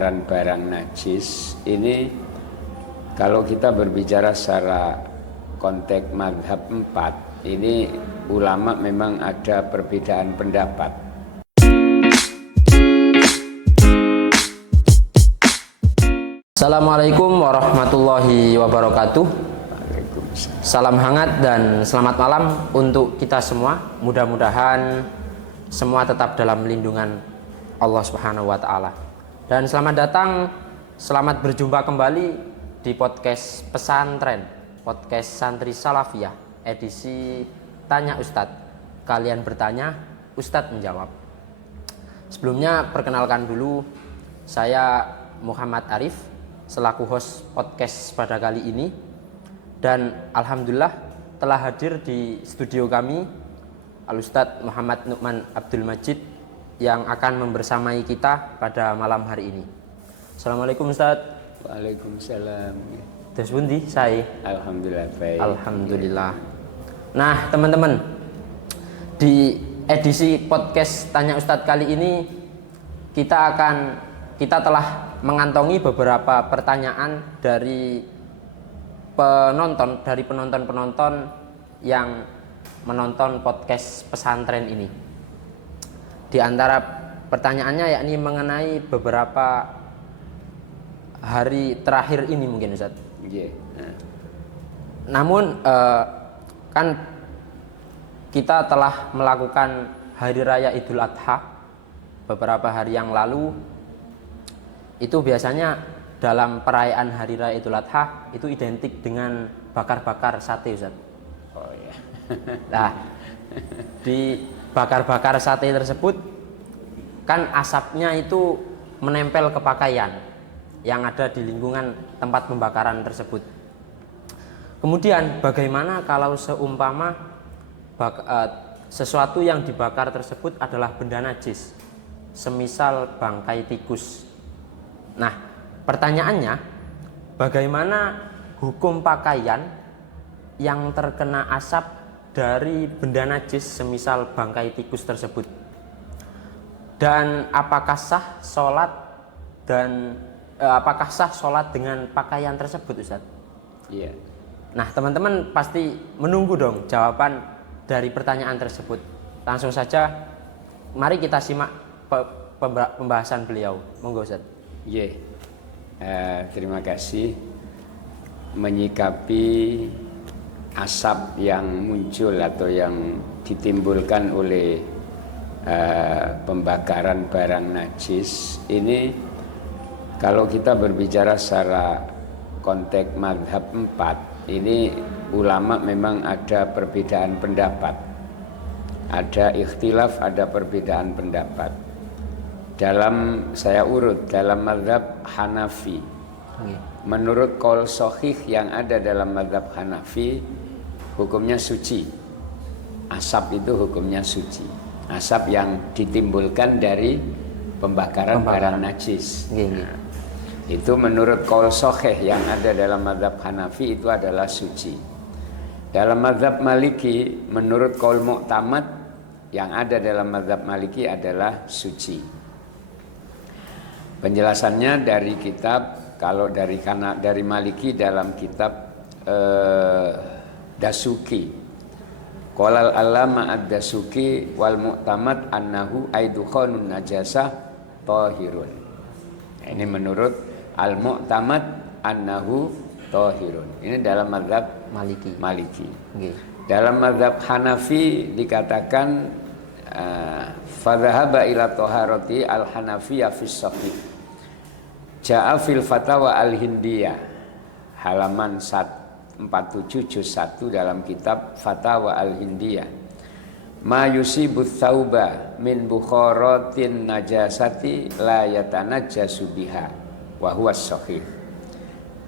pembakaran barang najis ini, kalau kita berbicara secara konteks mazhab 4, ini ulama memang ada perbedaan pendapat. Assalamualaikum warahmatullahi wabarakatuh. Salam hangat dan selamat malam untuk kita semua. Mudah-mudahan semua tetap dalam lindungan Allah Subhanahu wa taala. Dan selamat datang, selamat berjumpa kembali di podcast pesantren, podcast Santri Salafiyah, edisi Tanya Ustadz. Kalian bertanya, Ustadz menjawab. Sebelumnya perkenalkan dulu, saya Muhammad Arif selaku host podcast pada kali ini, dan alhamdulillah telah hadir di studio kami Al-Ustadz Muhammad Nu'man Abdul Majid yang akan membersamai kita pada malam hari ini. Assalamualaikum Ustadz. Waalaikumsalam. Terus bundi saya. Alhamdulillah baik. Alhamdulillah. Nah teman-teman, di edisi podcast Tanya Ustadz kali ini kita telah mengantongi beberapa pertanyaan dari penonton yang menonton podcast pesantren ini. Di antara pertanyaannya yakni mengenai beberapa hari terakhir ini mungkin Ustaz. Yeah. Namun kan kita telah melakukan hari raya Idul Adha beberapa hari yang lalu. Itu biasanya dalam perayaan hari raya Idul Adha itu identik dengan bakar-bakar sate Ustaz. Oh ya. Nah, di bakar-bakar sate tersebut kan asapnya itu menempel ke pakaian yang ada di lingkungan tempat pembakaran tersebut. Kemudian bagaimana kalau seumpama sesuatu yang dibakar tersebut adalah benda najis, semisal bangkai tikus. Nah, pertanyaannya, bagaimana hukum pakaian yang terkena asap dari benda najis semisal bangkai tikus tersebut? Dan apakah sah sholat dengan pakaian tersebut, Ustaz? Iya. Nah, teman-teman pasti menunggu dong jawaban dari pertanyaan tersebut. Langsung saja, mari kita simak pembahasan beliau. Monggo, Ustaz. Yeah. Terima kasih. Menyikapi asap yang muncul atau yang ditimbulkan oleh pembakaran barang najis ini, kalau kita berbicara secara konteks mazhab 4, ini ulama memang ada perbedaan pendapat, ada ikhtilaf, ada perbedaan pendapat. Saya urut dalam mazhab Hanafi. Menurut qaul sahih yang ada dalam mazhab Hanafi, hukumnya suci. Asap itu hukumnya suci. Asap yang ditimbulkan dari pembakaran barang najis. Nah, itu menurut qaul sahih yang ada dalam mazhab Hanafi itu adalah suci. Dalam mazhab Maliki, menurut qaul mu'tamad yang ada dalam mazhab Maliki adalah suci. Penjelasannya dari kitab, kalau dari Maliki dalam kitab Dasuki. Qala al-alama ad-Dasuki wal mu'tamad annahu aidukhanun najasah tahirun. Ini menurut al-mu'tamad annahu tahirun. Ini dalam mazhab Maliki. Okay. Dalam mazhab Hanafi dikatakan fadhahaba ila taharati al-Hanafiyah fi sahih. Ja'a fil Fatawa al-Hindiyah halaman 47 juz 1 dalam kitab Fatawa al-Hindiyah. Ma yusibut thauba min bukharatin najasati la yatanajjasu biha wa huwa sahih.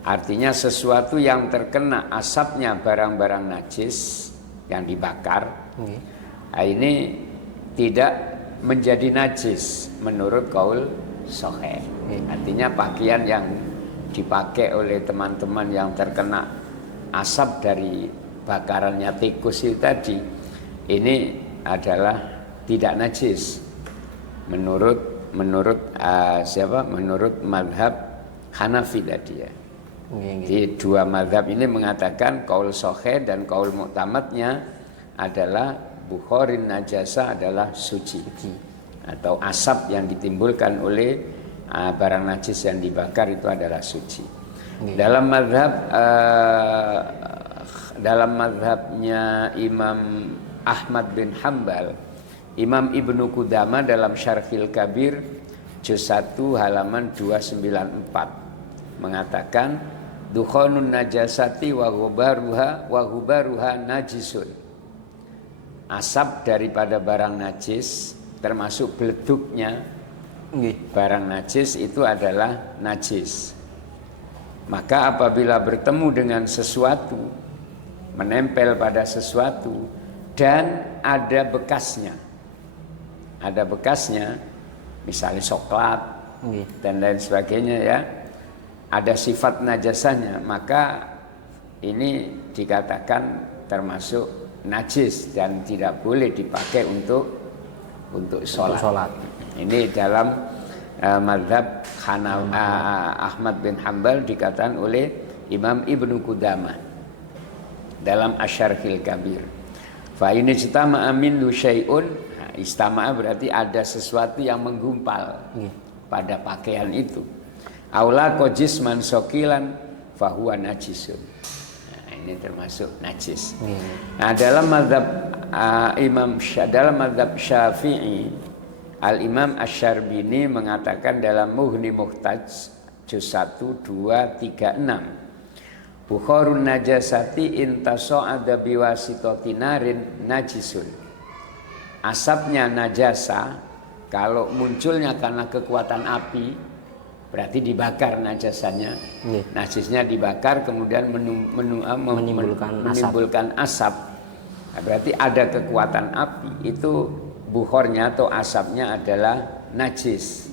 Artinya sesuatu yang terkena asapnya barang-barang najis yang dibakar, ini tidak menjadi najis menurut qaul sahih. Artinya pakaian yang dipakai oleh teman-teman yang terkena asap dari bakarannya tikus itu tadi, ini adalah tidak najis menurut siapa? Menurut mazhab Hanafi tadi ya. Nggih. Jadi dua mazhab ini mengatakan kaul sahih dan kaul muktamadnya adalah bukhorin najasa adalah suci atau asap yang ditimbulkan oleh barang najis yang dibakar itu adalah suci. Dalam mazhabnya Imam Ahmad bin Hambal, Imam Ibnu Qudamah dalam Syarhil Kabir juz 1 halaman 294 mengatakan dukhonun najasati wa ghubaruha najisun. Asap daripada barang najis termasuk beleduknya barang najis itu adalah najis. Maka apabila bertemu dengan sesuatu, menempel pada sesuatu dan ada bekasnya, misalnya coklat dan lain sebagainya ya, ada sifat najasanya, maka ini dikatakan termasuk najis dan tidak boleh dipakai untuk sholat. Ini dalam mazhab Ahmad bin Hambal dikatakan oleh Imam Ibnu Qudamah dalam Asyarhil Kabir. Fa ini ijtama'a minhu syai'un, istama'a berarti ada sesuatu yang menggumpal pada pakaian itu. Aula qajisman sokilan fahuwa najisun. Nah, ini termasuk najis. Nah, dalam mazhab dalam mazhab Syafi'i, Al-Imam Asy-Syarbini mengatakan dalam Mughni Muhtaj juz 1 2 3 6 Bukhorun najasati intasa'ada biwasitati narin najisun. Asapnya najasa kalau munculnya karena kekuatan api berarti dibakar najasanya. Najisnya dibakar kemudian menimbulkan asap. Nah, berarti ada kekuatan api, itu bukhornya atau asapnya adalah najis.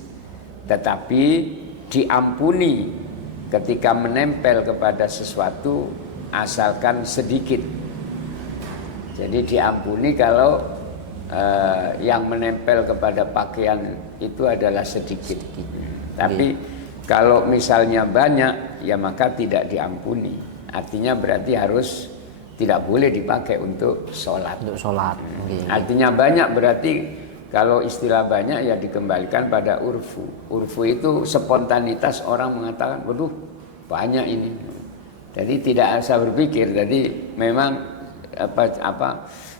Tetapi diampuni ketika menempel kepada sesuatu asalkan sedikit. Jadi diampuni kalau yang menempel kepada pakaian itu adalah sedikit. Tapi kalau misalnya banyak, ya maka tidak diampuni. Artinya berarti harus tidak boleh dipakai untuk sholat. Artinya banyak berarti kalau istilah banyak ya dikembalikan pada urfu. Urfu itu spontanitas orang mengatakan, waduh banyak ini. Jadi tidak usah berpikir. Jadi memang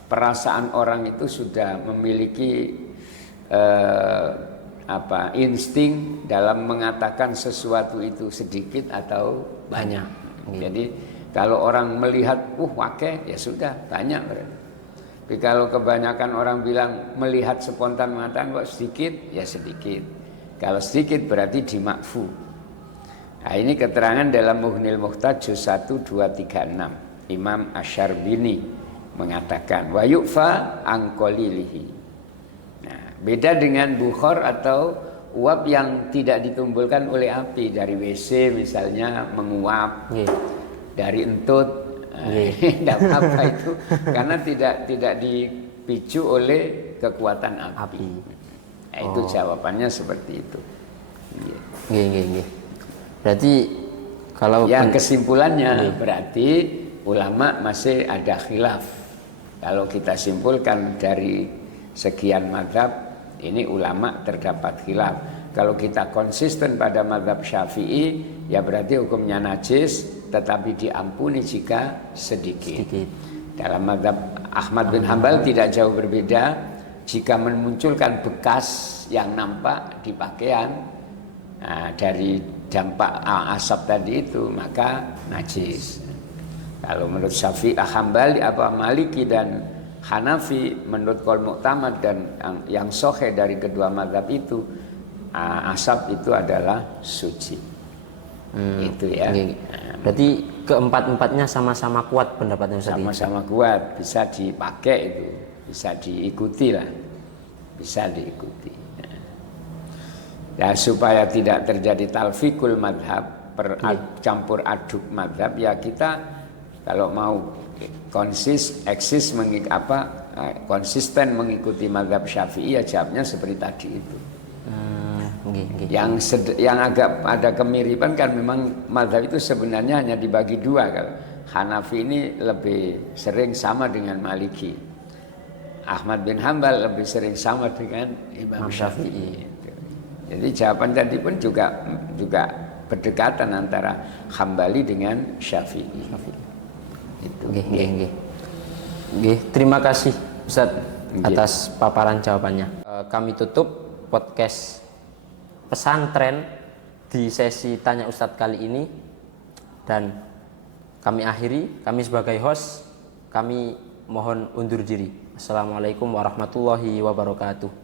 perasaan orang itu sudah memiliki insting dalam mengatakan sesuatu itu sedikit atau banyak. Jadi kalau orang melihat wakeh ya sudah banyak berarti. Tapi kalau kebanyakan orang bilang melihat spontan mengatakan kok sedikit ya sedikit. Kalau sedikit berarti dimakfu. Nah, ini keterangan dalam Mughnil Muhtaj juz 1 2 3 6 Imam Asy-Syarbini mengatakan wa yu'fa an qalilihi. Nah, beda dengan bukhor atau uap yang tidak ditimbulkan oleh api, dari WC misalnya menguap, dari entut, tidak apa itu, karena tidak dipicu oleh kekuatan api. Nah, itu jawabannya seperti itu. Berarti kalau kesimpulannya berarti ulama masih ada khilaf. Kalau kita simpulkan dari sekian mazhab, ini ulama terdapat khilaf. Kalau kita konsisten pada mazhab Syafi'i, ya berarti hukumnya najis, tetapi diampuni jika sedikit. Dalam mazhab Ahmad bin Hambal tidak jauh berbeda. Jika memunculkan bekas yang nampak di pakaian dari dampak asap tadi itu, maka najis. Kalau menurut Syafi'i, Hambali, Maliki dan Hanafi, menurut qaul mu'tamad dan yang sahih dari kedua mazhab itu, asap itu adalah suci. Itu ya. Berarti keempat-empatnya sama-sama kuat pendapatnya Ustaz. Sama-sama kuat, bisa dipakai itu, bisa diikuti lah, bisa diikuti. Ya, supaya tidak terjadi talfikul madhab, campur aduk madhab, ya kita kalau mau konsisten mengikuti mazhab Syafi'i, ya jawabnya seperti tadi itu. Yang agak ada kemiripan kan memang mazhab itu sebenarnya hanya dibagi dua. Kalau Hanafi ini lebih sering sama dengan Maliki, Ahmad bin Hambal lebih sering sama dengan Imam Syafi'i. Jadi jawaban tadi pun juga berdekatan antara Hambali dengan Syafi'i. Itu. Terima kasih Ustaz atas paparan jawabannya. Kami tutup podcast pesantren di sesi Tanya Ustadz kali ini, dan kami akhiri. Kami sebagai host, kami mohon undur diri. Assalamualaikum warahmatullahi wabarakatuh.